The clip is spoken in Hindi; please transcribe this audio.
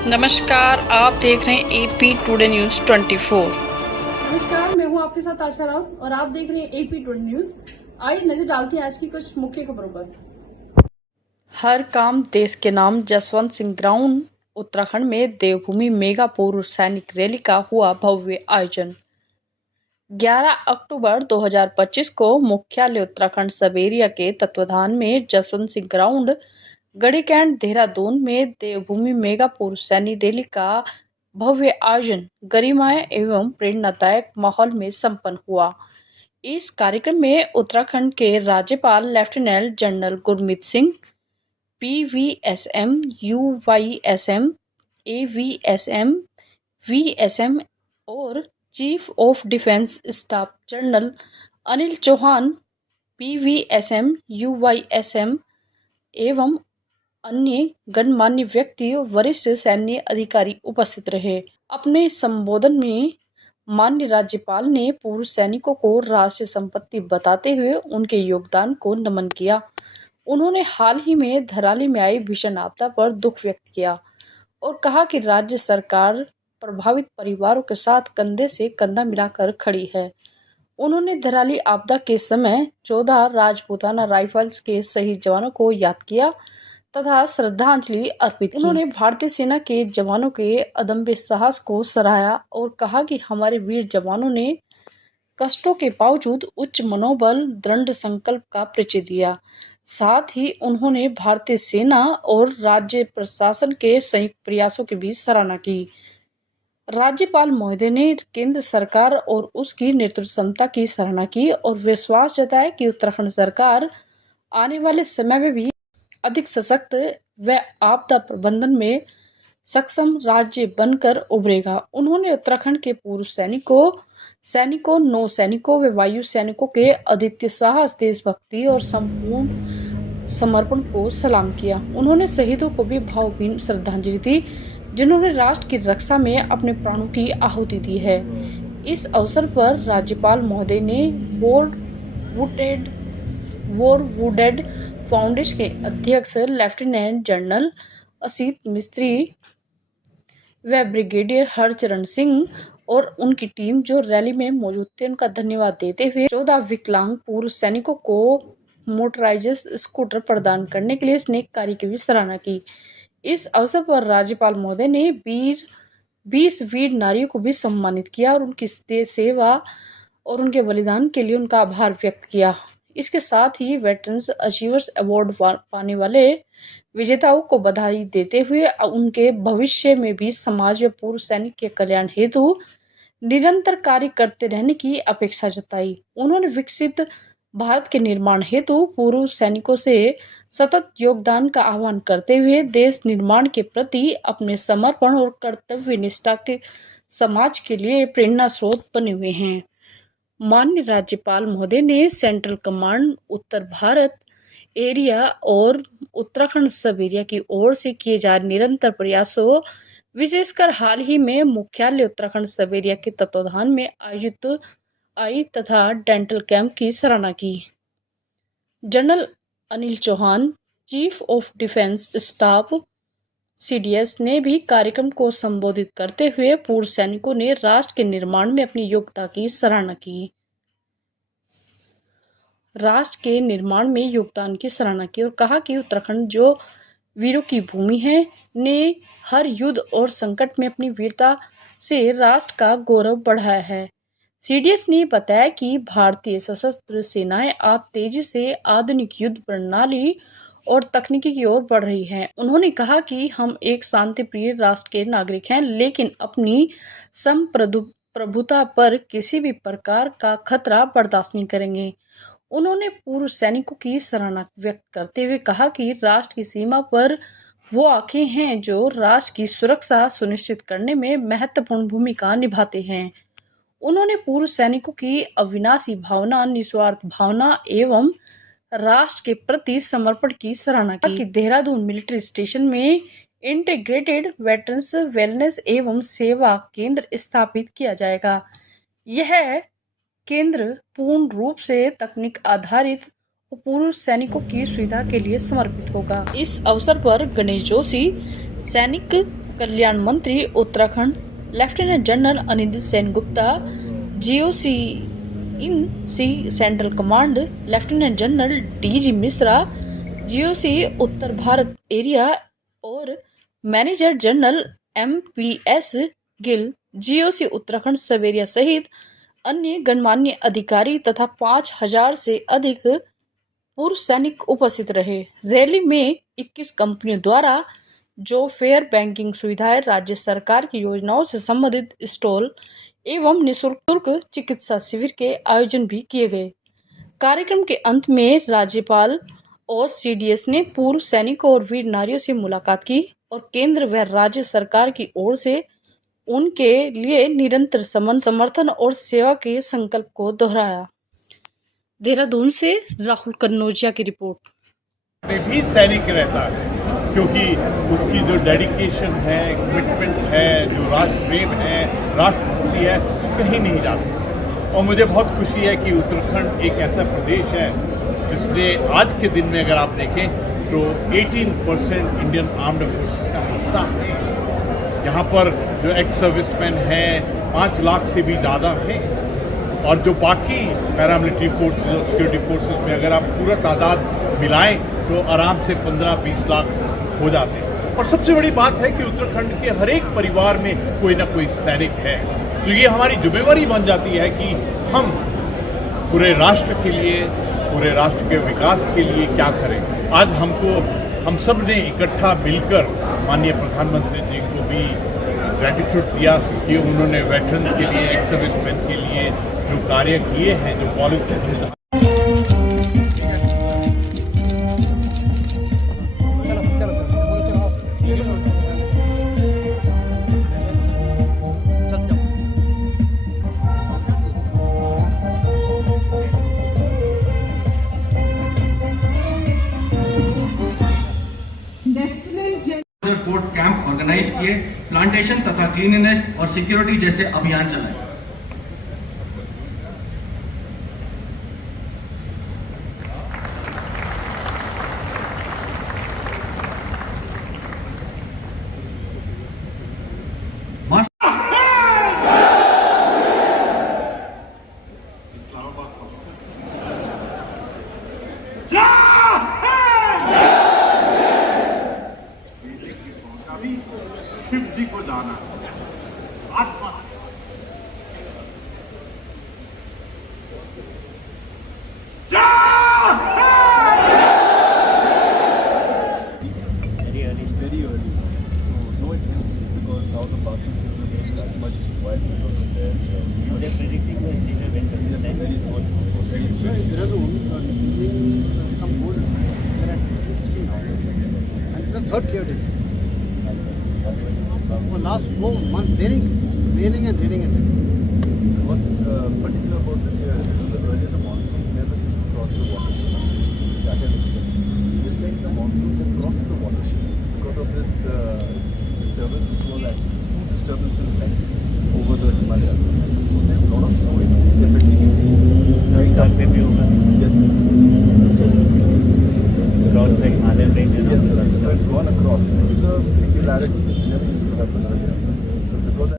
नमस्कार, आप देख रहे हैं एपी टुडे न्यूज 24। नमस्कार, मैं हूं आपके साथ आशा राउत और आप देख रहे हैं एपी टुडे न्यूज। आइए नजर डालते हैं आज की कुछ मुख्य खबरों पर। हर काम देश के नाम जसवंत सिंह ग्राउंड उत्तराखंड में देवभूमि मेगा पूर्व सैनिक रैली का हुआ भव्य आयोजन। 11 अक्टूबर 2025 को मुख्यालय उत्तराखंड सब एरिया के तत्वाधान में जसवंत सिंह ग्राउंड गढ़ी कैंट देहरादून में देवभूमि मेगा पूर्व सैनिक रैली का भव्य आयोजन गरिमामय एवं प्रेरणादायक माहौल में संपन्न हुआ। इस कार्यक्रम में उत्तराखंड के राज्यपाल lieutenant general Gurmeet Singh, PVSM, UYSM, AVSM, VSM और chief of defence staff general Anil Chauhan, PVSM, UYSM एवं अन्य गणमान्य व्यक्ति वरिष्ठ सैन्य अधिकारी उपस्थित रहे। अपने संबोधन में माननीय राज्यपाल ने पूर्व सैनिकों को राष्ट्रीय संपत्ति बताते हुए उनके योगदान को नमन किया। उन्होंने हाल ही में धराली में आई भीषण आपदा पर दुख व्यक्त किया और कहा कि राज्य सरकार प्रभावित परिवारों के साथ कंधे से कंधा मिलाकर खड़ी है। उन्होंने धराली आपदा के समय 14 राजपूताना राइफल्स के शहीद जवानों को याद किया तथा श्रद्धांजलि अर्पित की। उन्होंने भारतीय सेना के जवानों के अदम्य साहस को सराहा और कहा कि हमारे वीर जवानों ने कष्टों के बावजूद उच्च मनोबल, दृढ़ संकल्प का परिचय दिया। साथ ही उन्होंने भारतीय सेना और राज्य प्रशासन के संयुक्त प्रयासों की भी सराहना की। राज्यपाल महोदय ने केंद्र सरकार और उसकी नेतृत्व क्षमता की सराहना की और विश्वास जताया कि उत्तराखंड सरकार आने वाले समय में भी अधिक सशक्त व आपदा प्रबंधन में सक्षम राज्य बनकर उभरेगा। उन्होंने उत्तराखंड के पूर्व सैनिकों, नौ सैनिकों व वायु सैनिकों के अद्वितीय साहस, देशभक्ति और संपूर्ण समर्पण को सलाम किया। उन्होंने शहीदों को भी भावभीनी श्रद्धांजलि दी जिन्होंने राष्ट्र की रक्षा में अपने प्राणों की आहुति दी है। इस अवसर पर राज्यपाल महोदय ने वॉर वुडेड फाउंडेशन के अध्यक्ष लेफ्टिनेंट जनरल असित मिस्त्री व ब्रिगेडियर हरचरण सिंह और उनकी टीम जो रैली में मौजूद थे उनका धन्यवाद देते हुए 14 विकलांग पूर्व सैनिकों को मोटराइज्ड स्कूटर प्रदान करने के लिए स्नेक कार्य की भी सराहना की। इस अवसर पर राज्यपाल महोदय ने 20 वीर नारियों को भी सम्मानित किया और उनकी सेवा और उनके बलिदान के लिए उनका आभार व्यक्त किया। इसके साथ ही वेटरन्स अचीवर्स अवार्ड पाने वाले विजेताओं को बधाई देते हुए उनके भविष्य में भी समाज व पूर्व सैनिक के कल्याण हेतु निरंतर कार्य करते रहने की अपेक्षा जताई। उन्होंने विकसित भारत के निर्माण हेतु पूर्व सैनिकों से सतत योगदान का आह्वान करते हुए देश निर्माण के प्रति अपने समर्पण और कर्तव्य निष्ठा के समाज के लिए प्रेरणा स्रोत बने हुए हैं। माननीय राज्यपाल महोदय ने सेंट्रल कमांड उत्तर भारत एरिया और उत्तराखंड सब एरिया की ओर से किए जा रहे निरंतर प्रयासों, विशेषकर हाल ही में मुख्यालय उत्तराखंड सब एरिया के तत्वाधान में आयोजित आई तथा डेंटल कैंप की सराहना की। General Anil Chauhan, chief of defence staff CDS ने भी कार्यक्रम को संबोधित करते हुए पूर्व सैनिकों ने राष्ट्र के निर्माण में अपनी योग्यता की सराहना की। और कहा कि उत्तराखंड जो वीरों की भूमि है ने हर युद्ध और संकट में अपनी वीरता से राष्ट्र का गौरव बढ़ाया है। CDS ने बताया कि भारतीय सशस्त्र सेनाएं आज तेजी से आधुनिक युद्ध प्रणाली और तकनीकी की ओर बढ़ रही हैं। उन्होंने कहा कि हम एक शांतिप्रिय राष्ट्र के नागरिक हैं, लेकिन अपनी संप्रभुता पर किसी भी प्रकार का खतरा बर्दाश्त नहीं करेंगे। उन्होंने पूर्व सैनिकों की सराहना व्यक्त करते हुए कहा कि राष्ट्र की सीमा पर वो आंखें हैं जो राष्ट्र की सुरक्षा सुनिश्चित करने में महत्वपूर्ण भूमिका निभाते हैं। उन्होंने पूर्व सैनिकों की अविनाशी भावना, निस्वार्थ भावना एवं राष्ट्र के प्रति समर्पण की सराहना की कि देहरादून मिलिट्री स्टेशन में इंटीग्रेटेड वेटरन्स वेलनेस एवं सेवा केंद्र स्थापित किया जाएगा। यह केंद्र पूर्ण रूप से तकनीक आधारित पूर्व सैनिकों की सुविधा के लिए समर्पित होगा। इस अवसर पर गणेश जोशी, सैनिक कल्याण मंत्री Uttarakhand lieutenant general Anil Sen Gupta, GOC in C central command lieutenant general DG Mishra, GOC Uttar Bharat area और manager general MPS Gill, GOC Uttarakhand sub area सहित अन्य गणमान्य अधिकारी तथा 5000 से अधिक पूर्व सैनिक उपस्थित रहे। रैली में 21 कंपनियों द्वारा जो फेयर बैंकिंग सुविधाएं, राज्य सरकार की योजनाओं से संबंधित स्टॉल एवं निःशुल्क चिकित्सा शिविर के आयोजन भी किए गए। कार्यक्रम के अंत में राज्यपाल और सीडीएस ने पूर्व सैनिकों और वीर नारियों से मुलाकात की और केंद्र व राज्य सरकार की ओर से उनके लिए निरंतर समर्थन और सेवा के संकल्प को दोहराया। देहरादून से राहुल कन्नौजिया की रिपोर्ट। में भी सैनिक रहता है क्योंकि उसकी जो डेडिकेशन है, कमिटमेंट है, जो राष्ट्र प्रेम है, राष्ट्रभक्ति है, कहीं नहीं जाती। और मुझे बहुत खुशी है कि उत्तराखंड एक ऐसा प्रदेश है जिसमें आज के दिन में अगर आप देखें तो 18% इंडियन आर्म्ड फोर्सेस का हिस्सा है। यहाँ पर जो एक्स सर्विसमैन हैं 5 लाख से भी ज़्यादा हैं और जो बाकी पैरामिलिट्री फोर्सेस और सिक्योरिटी फोर्सेस में अगर आप पूरा तादाद मिलाएं तो आराम से 15-20 लाख हो जाते हैं। और सबसे बड़ी बात है कि उत्तराखंड के हर एक परिवार में कोई ना कोई सैनिक है। तो ये हमारी जिम्मेवारी बन जाती है कि हम पूरे राष्ट्र के लिए, पूरे राष्ट्र के विकास के लिए क्या करें। आज हम सब ने इकट्ठा मिलकर माननीय प्रधानमंत्री जी को भी ग्रेटिट्यूड दिया कि उन्होंने वेटरन्स के लिए, एक्स सर्विसमैन के लिए जो कार्य किए हैं, जो पॉलिसी स्पोर्ट कैंप ऑर्गेनाइज किए, प्लांटेशन तथा क्लीननेस और सिक्योरिटी जैसे अभियान चलाए। शिव जी को जाना आत्मा very early. So no it helps because now the passing through the range that much required because of their they're predicting the severe winter. Yes, very soon. So Dehradun become more and this is the third chaotic. For last 4 months raining and raining. What's particular about this year is that earlier the monsoons never used to cross the watershed. That is extent. This time the monsoons have crossed the watershed because of this disturbance, which was actually 2 disturbances like over the Himalayas.